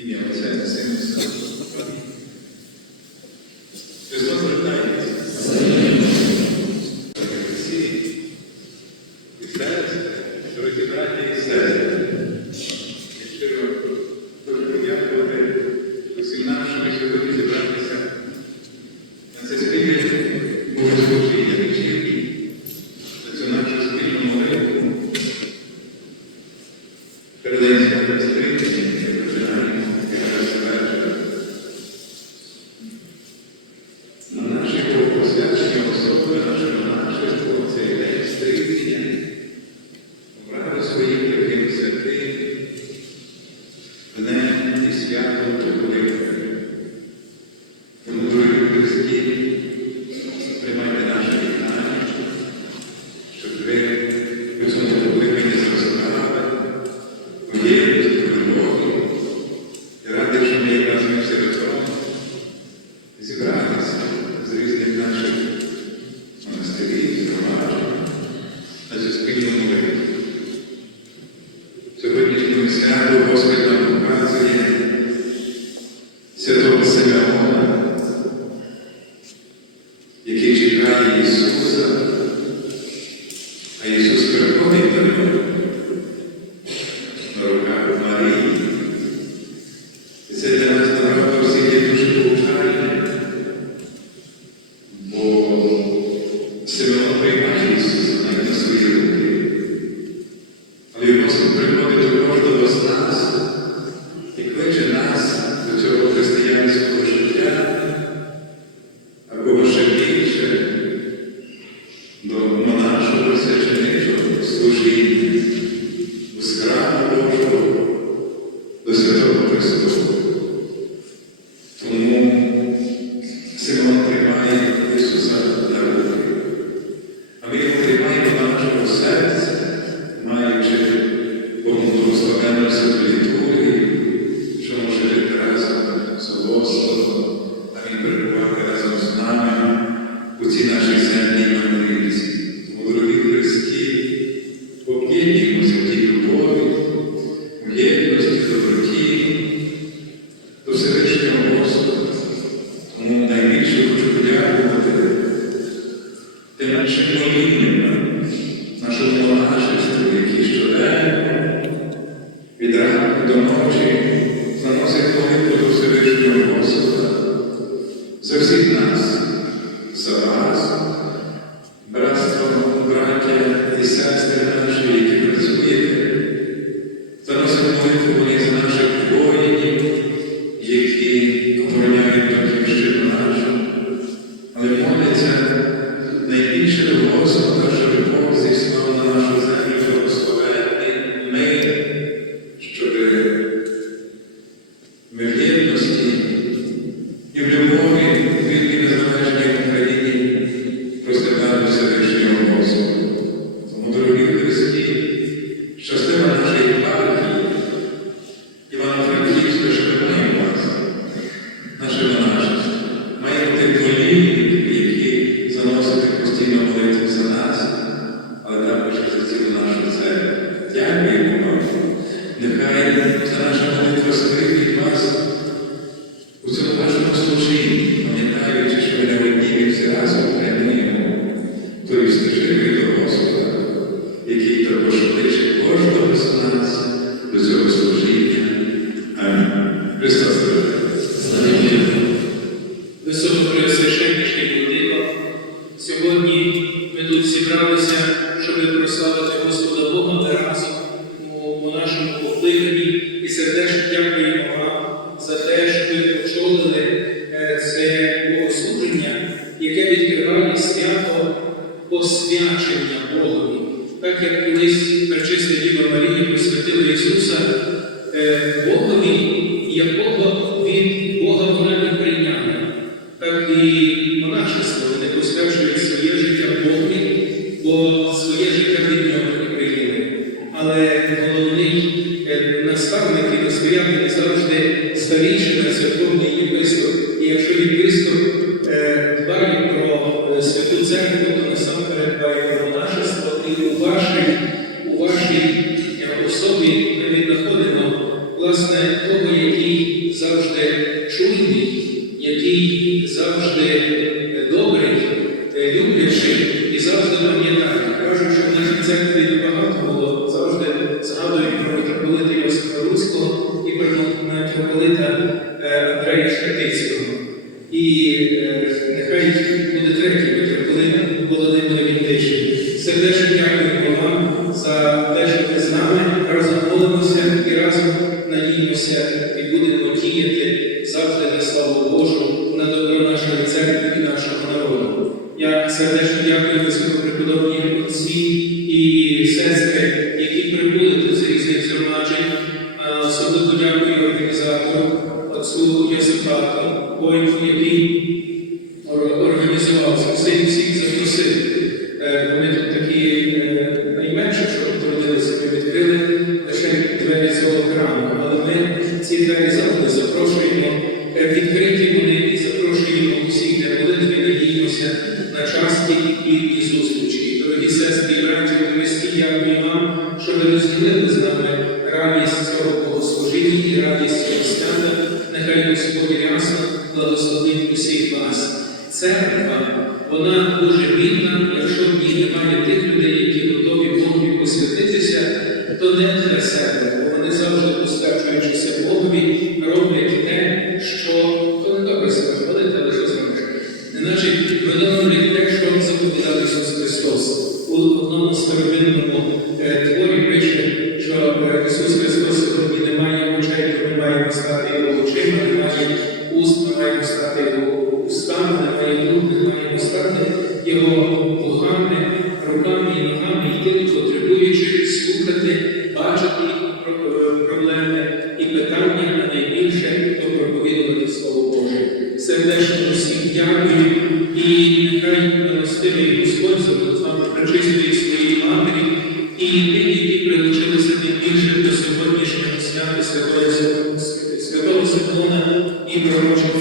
Y ahora se hace un saludo. Después Deixa eu свято посвячення Богові. Так як колись Пречисна Діва марії, посвятила Ісуса е, Богові, якого від Бога вона не прийняла, так і монашество, не посвячує своє життя Богові, бо будемо діяти завжди на славу Божу, на добро нашої церкви і нашого народу. Я сердечно дякую високопреподобні отці і сестри, які прибули до з різних зромаджень. Особливо дякую організатору, отцу Йосифату, воїну, який. змінилися на часті і зустрічі. Дорогі сестрі, і браті у Христі, дякую вам, що ви розділили з нами радість цього богослужіння і радість цього свята. Нехай Господь ясно благословить усіх вас. Церква, вона дуже бідна. Е, теорії пише, що е, Ісус Христос не має очей, то не має вистати його очима, не має. You.